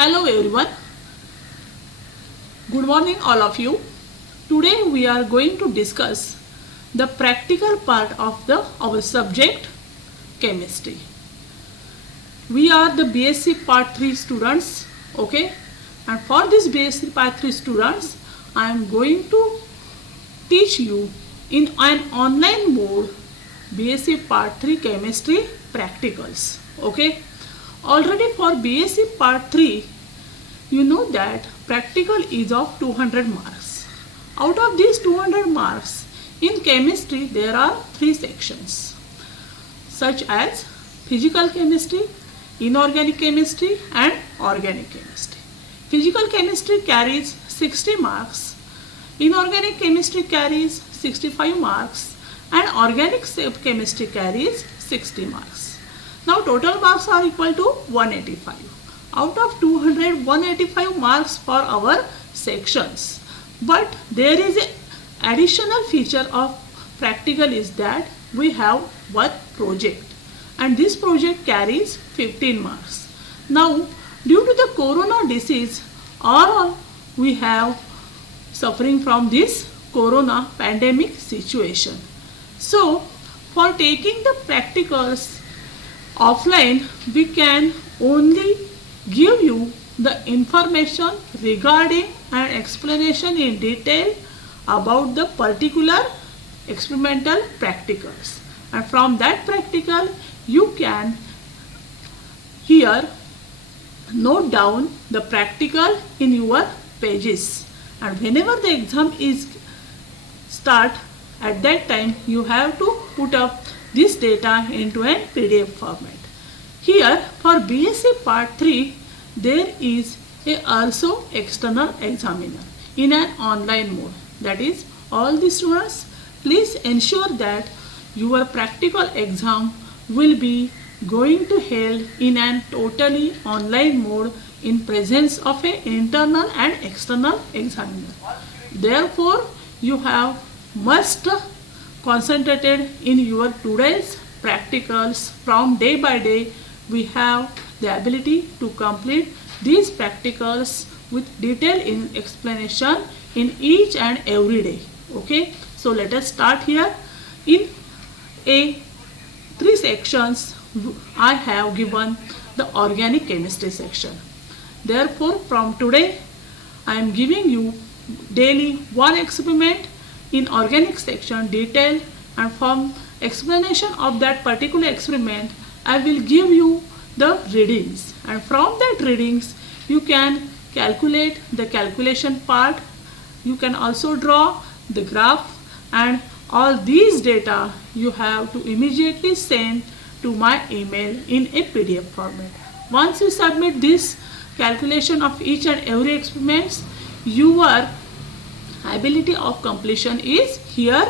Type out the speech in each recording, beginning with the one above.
Hello everyone. Good morning all of you. Today we are going to discuss the practical part of our subject chemistry. We are the BSc Part 3 students, okay? And for this BSc Part 3 students, I am going to teach you in an online mode BSc Part 3 chemistry practicals, okay? Already for BSc Part 3, you know that practical is of 200 marks. Out of these 200 marks, in chemistry there are 3 sections such as physical chemistry, inorganic chemistry and organic chemistry. Physical chemistry carries 60 marks, inorganic chemistry carries 65 marks and organic chemistry carries 60 marks. Now total marks are equal to 185. Out of 200, 185 marks for our sections. But there is an additional feature of practical is that we have one project and this project carries 15 marks. Now due to the corona disease, all we have suffering from this corona pandemic situation. So for taking the practicals offline, we can only give you the information regarding and explanation in detail about the particular experimental practicals. And from that practical, you can here note down the practical in your pages. And whenever the exam is start, at that time you have to put up this data into a PDF format. Here for BSc Part 3 there is also external examiner in an online mode. That is, all the students, please ensure that your practical exam will be going to held in an totally online mode in presence of an internal and external examiner. Therefore, you have must concentrated in your today's practicals. From day by day we have the ability to complete these practicals with detailed explanation in each and every day. Okay, so let us start here. In a 3 sections I have given the organic chemistry section. Therefore from today I am giving you daily one experiment in organic section detail, and from explanation of that particular experiment I will give you the readings, and from that readings you can calculate the calculation part. You can also draw the graph, and all these data you have to immediately send to my email in a PDF format. Once you submit this calculation of each and every experiments, your ability of completion is here.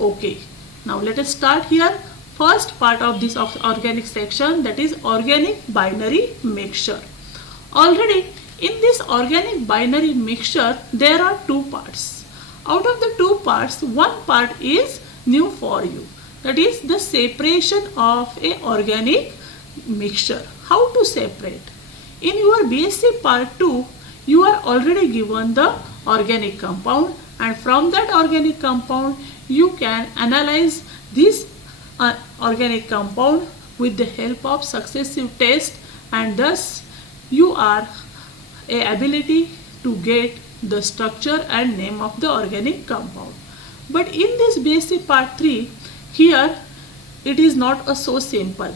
Okay, now let us start here. First part of this organic section, that is organic binary mixture. Already in this organic binary mixture there are 2 parts. Out of the 2 parts, one part is new for you, that is the separation of a organic mixture. How to separate? In your BSc Part 2 you are already given the organic compound, and from that organic compound you can analyze this organic compound with the help of successive tests, and thus you are a ability to get the structure and name of the organic compound. But in this BSc Part 3 here it is not so simple,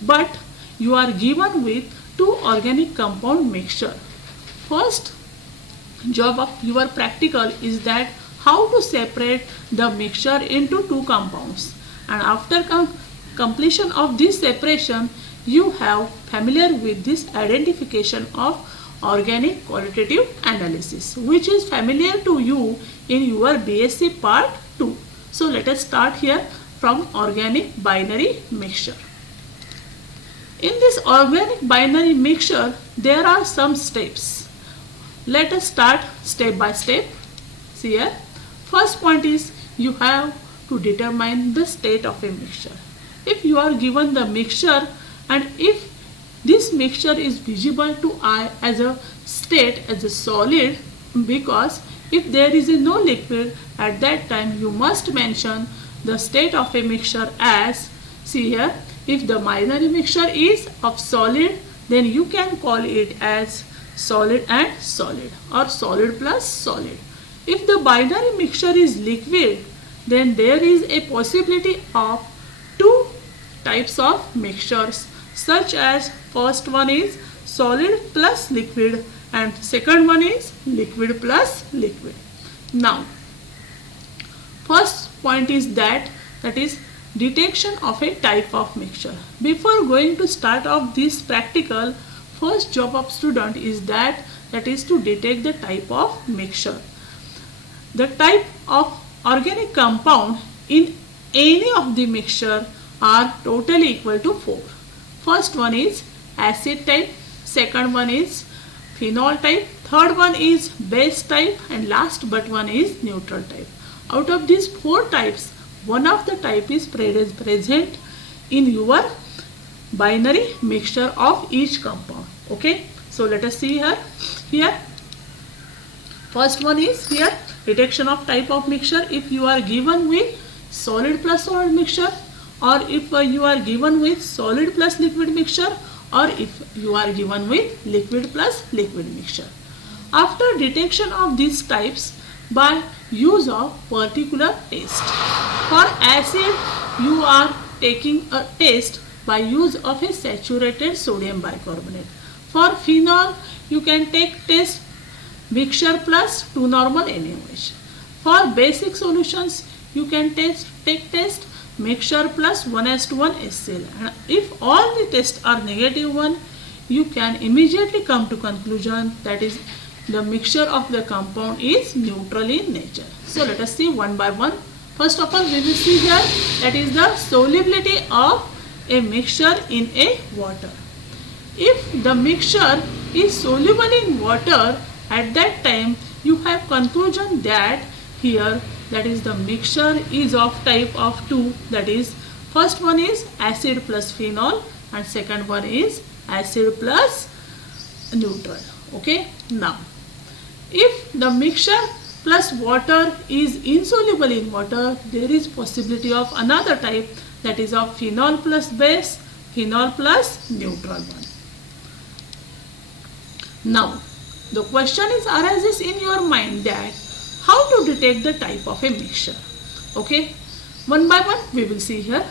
but you are given with 2 organic compound mixture. First job of your practical is that how to separate the mixture into 2 compounds, and after completion of this separation you have familiar with this identification of organic qualitative analysis, which is familiar to you in your BSc Part 2. So let us start here from organic binary mixture. In this organic binary mixture there are some steps. Let us start step by step. See here, first point is you have to determine the state of a mixture. If you are given the mixture and if This mixture is visible to eye as a state, as a solid, because if there is no liquid at that time, you must mention the state of a mixture as, see here, if the binary mixture is of solid, then you can call it as solid and solid or solid plus solid. If the binary mixture is liquid, then there is a possibility of two types of mixtures, such as first one is solid plus liquid and second one is liquid plus liquid. Now, first point is that is detection of a type of mixture. Before going to start off this practical, first job of student is that is to detect the type of mixture. The type of organic compound in any of the mixture are totally equal to 4. First one is acid type, second one is phenol type, third one is base type, and last but one is neutral type. Out of these 4 types, one of the type is present in your binary mixture of each compound. Okay, so let us see here. First one is here detection of type of mixture. If you are given with solid plus solid mixture, or if you are given with solid plus liquid mixture, or if you are given with liquid plus liquid mixture. After detection of these types by use of particular test. For acid, you are taking a test by use of a saturated sodium bicarbonate. For phenol, you can take test mixture plus 2 normal NaOH. For basic solutions, you can take test mixture plus 1:1 HCl. And if all the tests are negative one, you can immediately come to conclusion that is the mixture of the compound is neutral in nature. So let us see one by one. First of all, we will see here that is the solubility of a mixture in a water. If the mixture is soluble in water, at that time you have conclusion that here that is the mixture is of type of 2, that is first one is acid plus phenol and second one is acid plus neutral. Okay, now if the mixture plus water is insoluble in water, there is possibility of another type, that is of phenol plus base, phenol plus neutral one. Now the question arises in your mind that how to detect the type of a mixture. Okay, one by one we will see here.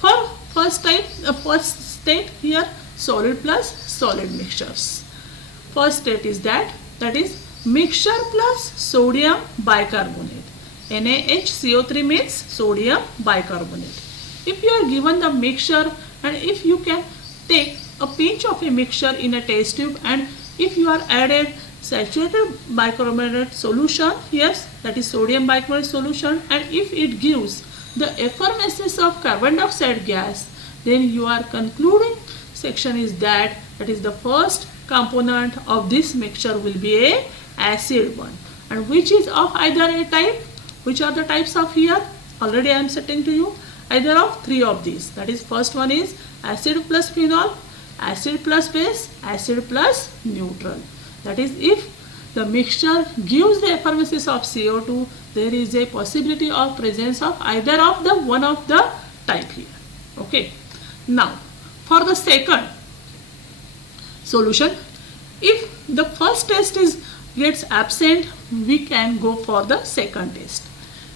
For first state here, solid plus solid mixtures. First state is that is mixture plus sodium bicarbonate. NaHCO3 means sodium bicarbonate. If you are given the mixture and if you can take a pinch of a mixture in a test tube, and if you are added saturated bicarbonate solution, yes, that is sodium bicarbonate solution, and if it gives the effervescence of carbon dioxide gas, then you are concluding section is that is the first component of this mixture will be a acid one, and which is of either a type. Which are the types of here? Already I am setting to you either of 3 of these, that is first one is acid plus phenol, acid plus base, acid plus neutral. That is if the mixture gives the effervescence of CO2, there is a possibility of presence of either of the one of the type here. Okay, now for the second solution, if the first test gets absent, we can go for the second test.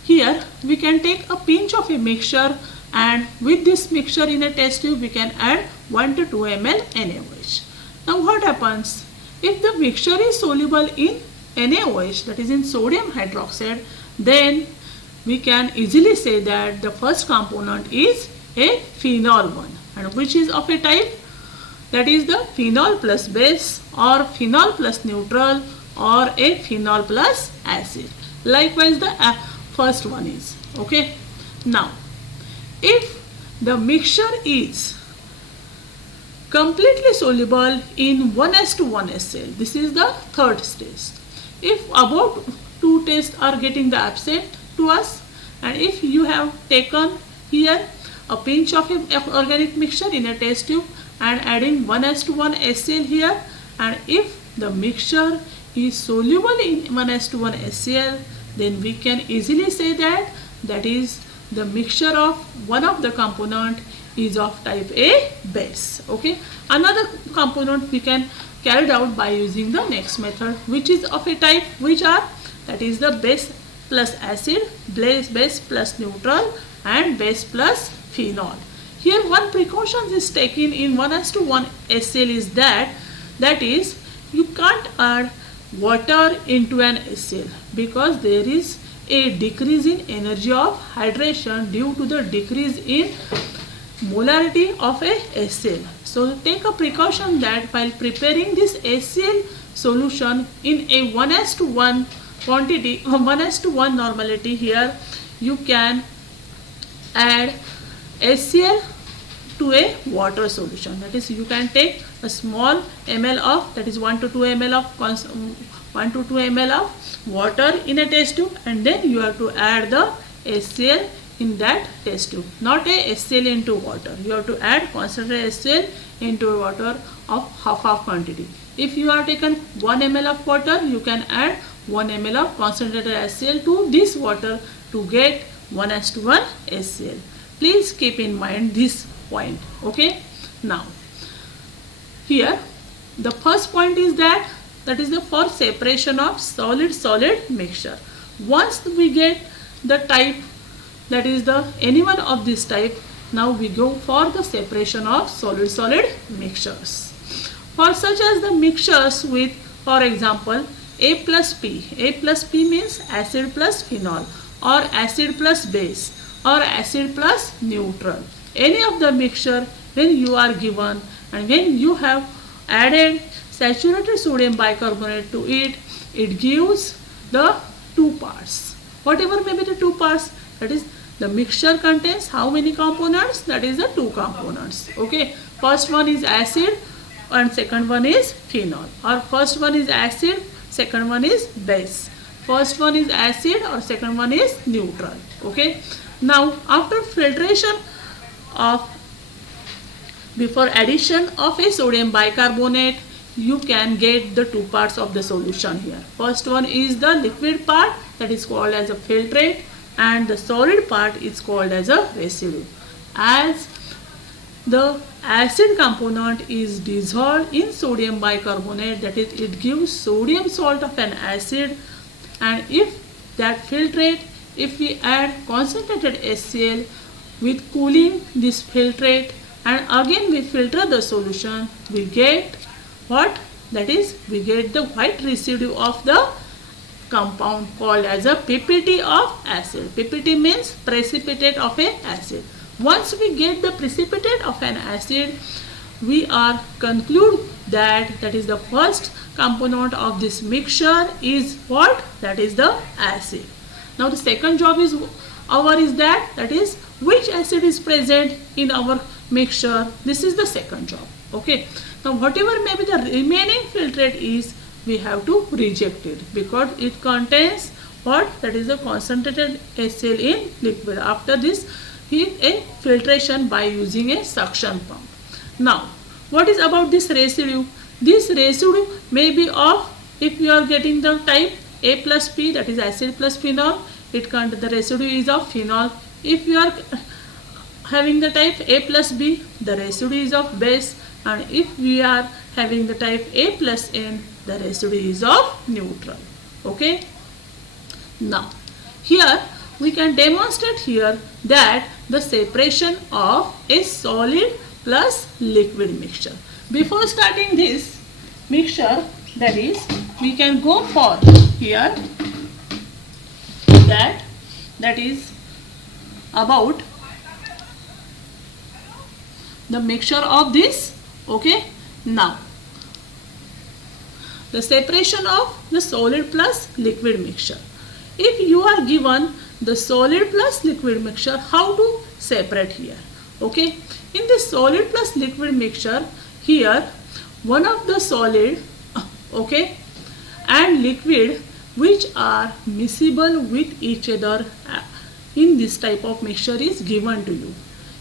Here we can take a pinch of a mixture, and with this mixture in a test tube we can add 1 to 2 ml NaOH. Now what happens? If the mixture is soluble in NaOH, that is in sodium hydroxide, then we can easily say that the first component is a phenol one, and which is of a type, that is the phenol plus base or phenol plus neutral or a phenol plus acid. Likewise the first one is. Okay, now if the mixture is completely soluble in 1:1 HCl, this is the third test. If about 2 tests are getting the absent to us, and if you have taken here a pinch of organic mixture in a test tube and adding 1:1 HCl here, and if the mixture is soluble in 1:1 HCl, then we can easily say that that is the mixture of one of the component is of type A base. Okay, another component we can carried out by using the next method, which is of a type which are, that is the base plus acid, base plus neutral, and base plus phenol. Here one precaution is taken in 1:1 HCl is that is you can't add water into an HCl because there is a decrease in energy of hydration due to the decrease in molarity of a HCl. So take a precaution that while preparing this HCl solution in a 1:1 quantity, 1:1 normality, here you can add HCl to a water solution. That is, you can take a small ml of, that is 1 to 2 ml of 1 to 2 ml of water in a test tube, and then you have to add the HCl in that test tube, not a HCl into water. You have to add concentrated HCl into water of half quantity. If you are taken 1 ml of water, you can add 1 ml of concentrated HCl to this water to get 1:1 HCl. Please keep in mind this point. Okay, now here the first point is that is the for separation of solid mixture. Once we get the type, that is the any one of this type, now we go for the separation of solid mixtures. For such as the mixtures with, for example, A plus P. A plus P means acid plus phenol, or acid plus base, or acid plus neutral. Any of the mixture when you are given and when you have added saturated sodium bicarbonate to it, it gives the two parts. Whatever may be the two parts, that is the mixture contains how many components? That is the two components. Okay, first one is acid and second one is phenol, or first one is acid, second one is base. First one is acid or second one is neutral. Okay, now after filtration of, before addition of a sodium bicarbonate, you can get the two parts of the solution here. First one is the liquid part, that is called as a filtrate, and the solid part is called as a residue. As the acid component is dissolved in sodium bicarbonate, that is it gives sodium salt of an acid, and if that filtrate, if we add concentrated HCl with cooling this filtrate and again we filter the solution, we get what? That is, we get the white residue of the compound called as a PPT of acid. PPT means precipitate of a acid. Once we get the precipitate of an acid, we are conclude that is the first component of this mixture is what? That is the acid. Now the second job is that is which acid is present in our mixture. This is the second job. Okay, now whatever may be the remaining filtrate is, we have to reject it because it contains what? That is the concentrated HCl in liquid. After this, a filtration by using a suction pump. Now what is about this residue? This residue may be of, if you are getting the type A plus P, that is acid plus phenol, the residue is of phenol. If you are having the type A plus B, the residue is of base, and if we are having the type A plus N, the residue is of neutral. Okay, now here we can demonstrate here that the separation of a solid plus liquid mixture. Before starting this mixture, that is, we can go for here that is about the mixture of this. Okay, now the separation of the solid plus liquid mixture. If you are given the solid plus liquid mixture, how to separate here? Okay, in this solid plus liquid mixture, here one of the solid, okay, and liquid which are miscible with each other in this type of mixture is given to you.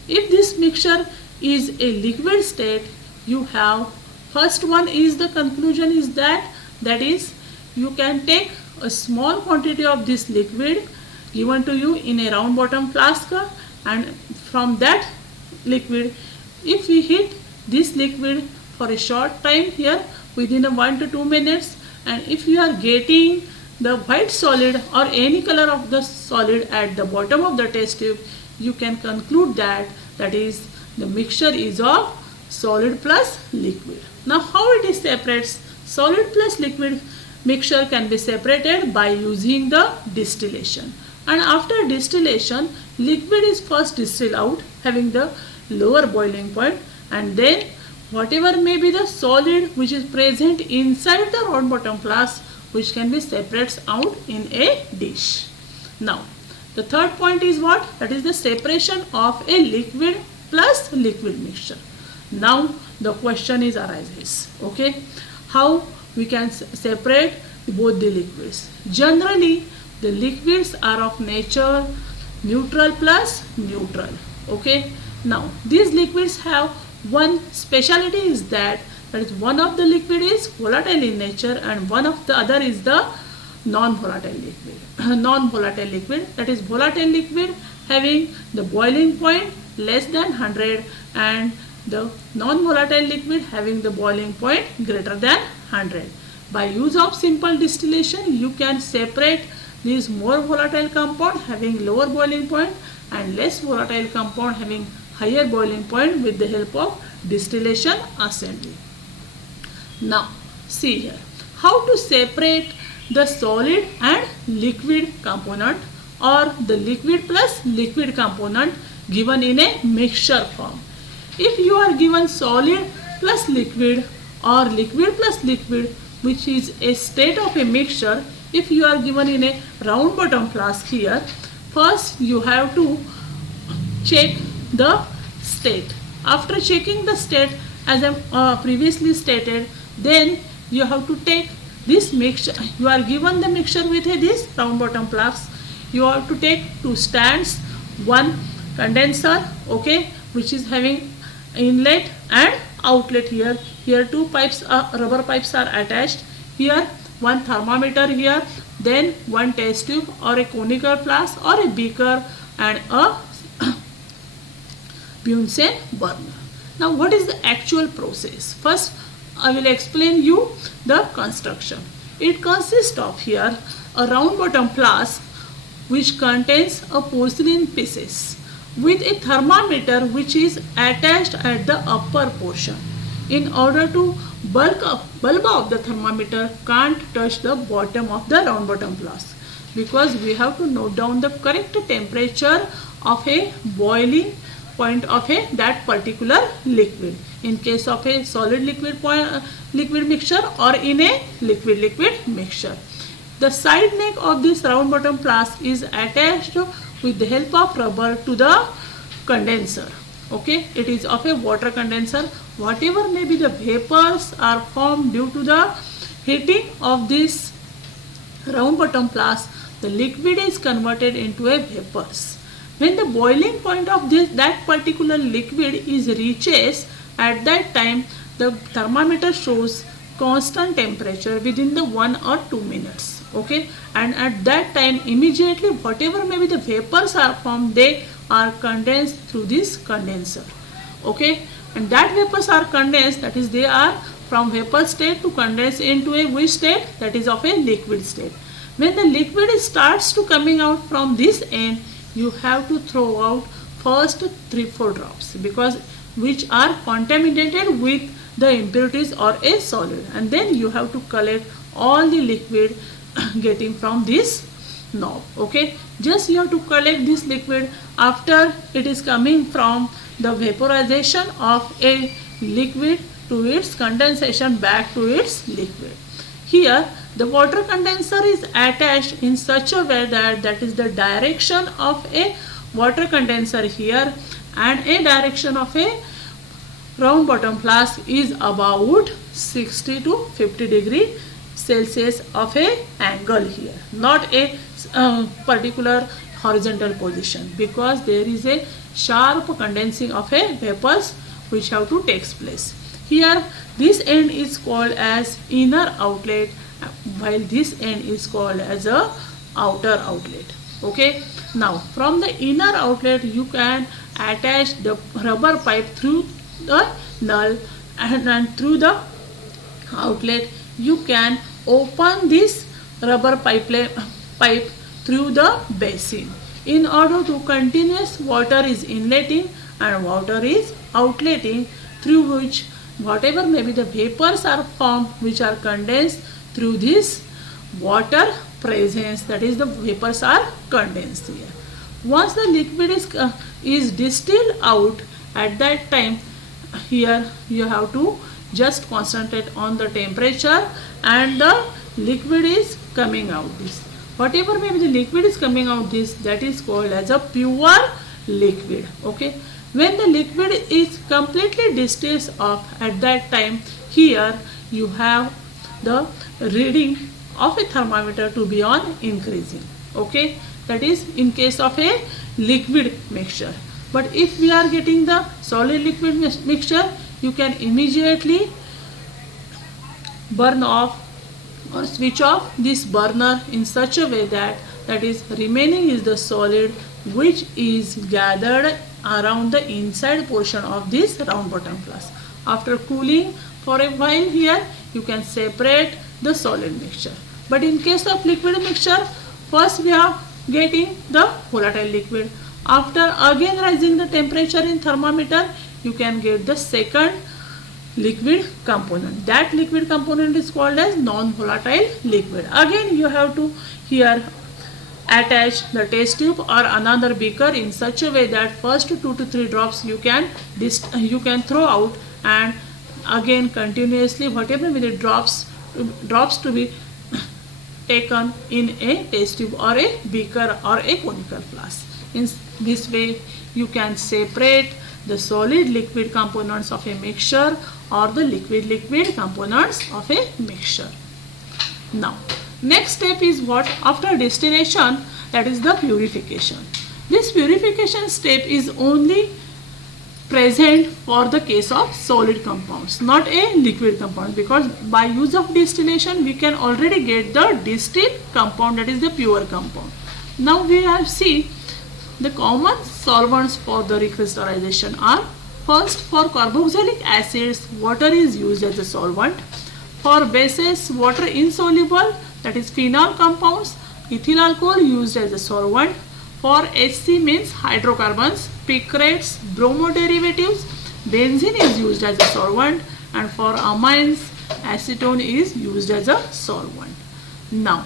If this mixture is a liquid state, you have first one is the conclusion is that is you can take a small quantity of this liquid given to you in a round bottom flask, and from that liquid, if we heat this liquid for a short time here within a 1 to 2 minutes, and if you are getting the white solid or any color of the solid at the bottom of the test tube, you can conclude that is the mixture is of solid plus liquid. Now how it is separates? Solid plus liquid mixture can be separated by using the distillation, and after distillation liquid is first distilled out having the lower boiling point, and then whatever may be the solid which is present inside the round bottom flask, which can be separated out in a dish. Now the third point is what? That is the separation of a liquid plus liquid mixture. Now the question is arises, okay, how we can separate both the liquids. Generally the liquids are of nature neutral plus neutral, okay. Now these liquids have one speciality is that is one of the liquid is volatile in nature and one of the other is the non-volatile liquid. Non-volatile liquid, that is volatile liquid having the boiling point less than 100 and the non-volatile liquid having the boiling point greater than 100. By use of simple distillation, you can separate these more volatile compound having lower boiling point and less volatile compound having higher boiling point with the help of distillation assembly. Now see here how to separate the solid and liquid component or the liquid plus liquid component given in a mixture form. If you are given solid plus liquid or liquid plus liquid, which is a state of a mixture, if you are given in a round bottom flask here, first you have to check the state. After checking the state, as I previously stated, then you have to take this mixture. You are given the mixture with this round bottom flask. You have to take two stands, one condenser, okay, which is having inlet and outlet here. Here two pipes, rubber pipes are attached. Here one thermometer here, then one test tube or a conical flask or a beaker and a Bunsen burner. Now what is the actual process? First I will explain you the construction. It consists of here a round bottom flask which contains a porcelain pieces with a thermometer which is attached at the upper portion. In order to bulb of the thermometer can't touch the bottom of the round bottom flask, because we have to note down the correct temperature of a boiling point of that particular liquid in case of a solid liquid mixture or in a liquid mixture. The side neck of this round bottom flask is attached with the help of rubber to the condenser. Okay, it is of a water condenser. Whatever may be the vapors are formed due to the heating of this round bottom flask, the liquid is converted into a vapors. When the boiling point of that particular liquid is reaches, at that time the thermometer shows constant temperature within the 1 or 2 minutes. Okay, and at that time immediately whatever may be the vapors are formed, they are condensed through this condenser. Okay, and that vapors are condensed, that is they are from vapor state to condense into a which state, that is of a liquid state. When the liquid starts to coming out from this end, you have to throw out first 3-4 drops because which are contaminated with the impurities or a solid, and then you have to collect all the liquid getting from this knob. Okay, just you have to collect this liquid after it is coming from the vaporization of a liquid to its condensation back to its liquid. Here the water condenser is attached in such a way that is the direction of a water condenser here, and a direction of a round bottom flask is about 60 to 50 degree Celsius of a angle here, not a particular horizontal position because there is a sharp condensing of a vapors which have to take place. Here this end is called as inner outlet while this end is called as a outer outlet. Okay, now from the inner outlet you can attach the rubber pipe through the null, and through the outlet you can open this rubber pipe through the basin. In order to continuous water is inletting and water is outletting, through which whatever may be the vapors are formed which are condensed through this water presence, that is the vapors are condensed here. Once the liquid is distilled out, at that time here you have to just concentrate on the temperature and the liquid is coming out. This whatever may be the liquid is coming out, this that is called as a pure liquid. Okay, when the liquid is completely distilled off, at that time here you have the reading of a thermometer to be on increasing. Okay, that is in case of a liquid mixture. But if we are getting the solid liquid mixture, you can immediately burn off or switch off this burner in such a way that is remaining is the solid which is gathered around the inside portion of this round bottom flask. After cooling for a while here, you can separate the solid mixture. But in case of liquid mixture, first we are getting the volatile liquid. After again rising the temperature in thermometer, you can get the second liquid component. That liquid component is called as non-volatile liquid. Again you have to here attach the test tube or another beaker in such a way that first 2 to 3 drops you can throw out, and again continuously whatever with the drops to be taken in a test tube or a beaker or a conical flask. In this way you can separate the solid liquid components of a mixture or the liquid components of a mixture. Now next step is what? After distillation, that is the purification. This purification step is only present for the case of solid compounds, not a liquid compound, because by use of distillation we can already get the distilled compound, that is the pure compound. Now we have seen the common solvents for the recrystallization are: first, for carboxylic acids water is used as a solvent. For bases, water insoluble, that is phenol compounds, ethyl alcohol used as a solvent. For HC means hydrocarbons, picrates, bromo derivatives, benzene is used as a solvent, and for amines, acetone is used as a solvent. Now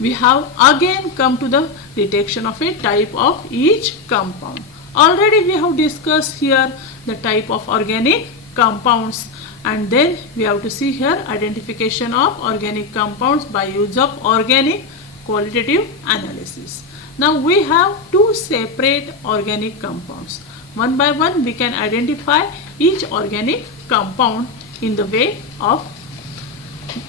we have again come to the detection of a type of each compound. Already we have discussed here the type of organic compounds, and then we have to see here identification of organic compounds by use of organic qualitative analysis. Now we have two separate organic compounds. One by one we can identify each organic compound in the way of,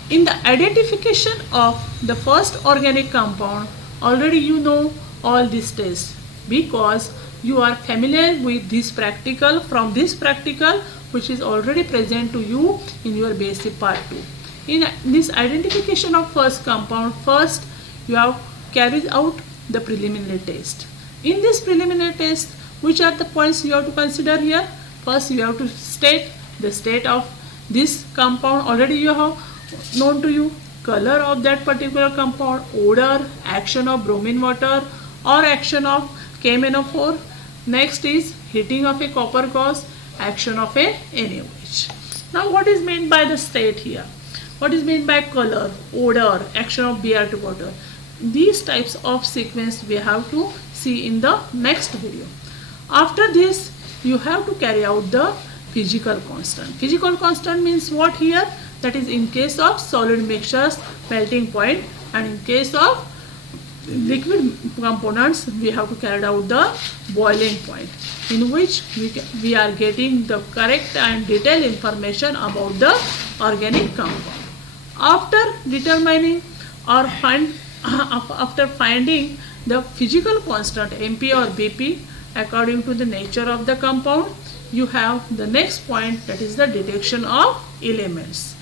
in the identification of the first organic compound. Already you know all these tests because you are familiar with this practical, from this practical which is already present to you in your basic part 2. In this identification of first compound, first you have carried out the preliminary test. In this preliminary test, which are the points you have to consider here? First you have to state the state of this compound. Already you have known to you color of that particular compound, odor, action of bromine water or action of KMnO4. Next is heating of a copper gauze, action of a NaOH. Now what is meant by the state here? What is meant by color, odor, action of Br2 water? These types of sequence we have to see in the next video. After this you have to carry out the physical constant. Physical constant means what here? That is in case of solid mixtures, melting point, and in case of liquid components we have to carry out the boiling point, in which we are getting the correct and detailed information about the organic compound. After determining or after finding the physical constant MP or BP according to the nature of the compound. You have the next point, that is the detection of elements.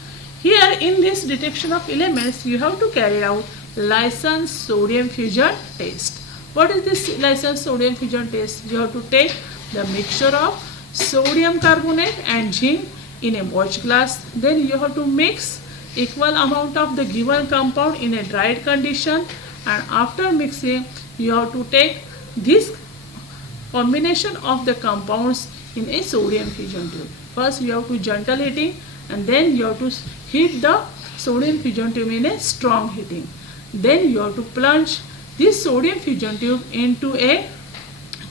Here in this detection of elements, you have to carry out Lison sodium fusion test. What is this Lison sodium fusion test? You have to take the mixture of sodium carbonate and zinc in a watch glass. Then you have to mix equal amount of the given compound in a dried condition, and after mixing you have to take this combination of the compounds in a sodium fusion tube. First you have to gentle heating, and then you have to heat the sodium fusion tube in a strong heating. Then you have to plunge this sodium fusion tube into a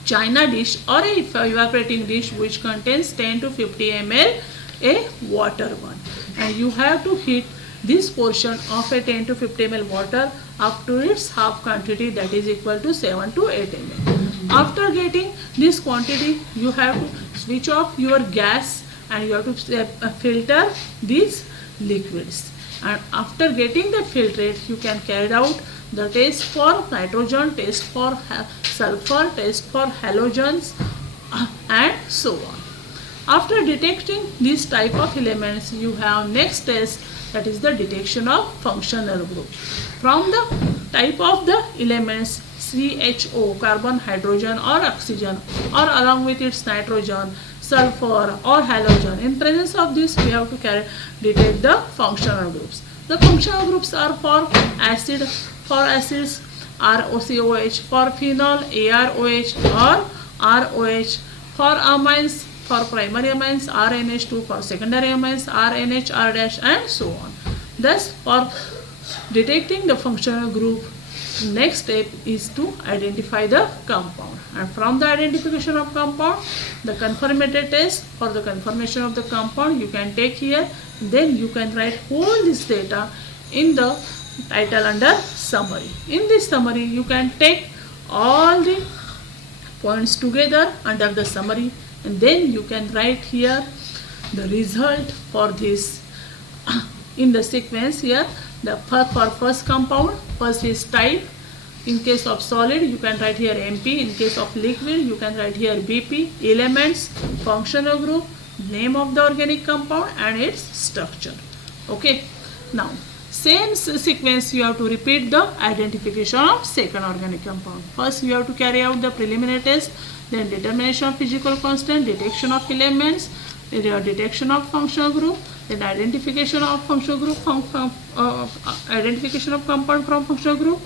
china dish or a evaporating dish which contains 10 to 50 ml a water one, and you have to heat this portion of a 10 to 50 ml water up to its half quantity, that is equal to 7 to 8 ml. After getting this quantity, you have to switch off your gas and you have to filter these liquids, and after getting the filtrate you can carry out the test for nitrogen, test for sulfur, test for halogens, and so on. After detecting this type of elements, you have next test, that is the detection of functional group. From the type of the elements CHO, carbon, hydrogen or oxygen, or along with its nitrogen, sulfur or halogen, in presence of this we have to detect the functional groups. The functional groups are for acid, for acids ROCOH, for phenol AROH or ROH, for amines, for primary amines RNH2, for secondary amines RNH, R- and so on. Thus, for detecting the functional group, next step is to identify the compound, and from the identification of compound, the confirmatory test for the confirmation of the compound you can take here. Then you can write all this data in the title under summary. In this summary you can take all the points together under the summary, and then you can write here the result for this in the sequence. Here the for first compound, first is type. In case of solid you can write here MP. In case of liquid you can write here BP. Elements, functional group, name of the organic compound and its structure. Okay, now same sequence you have to repeat the identification of second organic compound. First you have to carry out the preliminary test, then determination of physical constant, detection of elements, detection of functional group, then identification of functional group, identification of compound from functional group.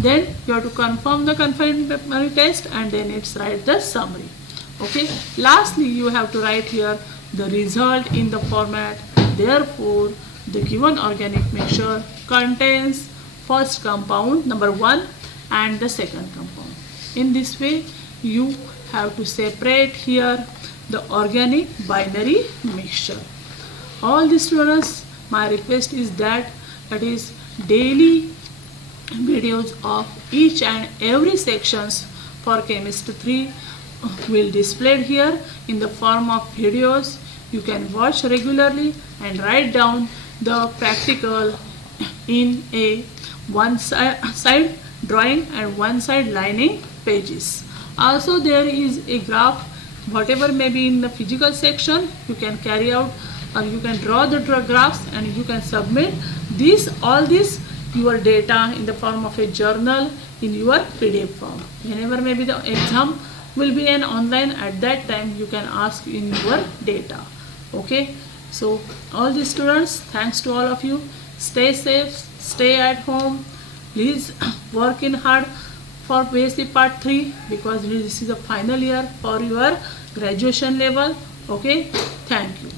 Then you have to confirm the confirmatory test, and then it's write the summary. Okay. Lastly, you have to write here the result in the format. Therefore, the given organic mixture contains first compound number 1 and the second compound. In this way, you have to separate here the organic binary mixture. All the students, my request is that is daily videos of each and every sections for chemistry 3 will displayed here in the form of videos. You can watch regularly and write down the practical in a one side drawing and one side lining pages. Also there is a graph, whatever may be in the physical section you can carry out, or you can draw the graphs and you can submit all this your data in the form of a journal in your PDF form. Whenever maybe the exam will be an online, at that time you can ask in your data. Okay, so all the students, thanks to all of you. Stay safe, stay at home. Please work in hard for BSc Part 3 because this is the final year for your graduation level. Okay, thank you.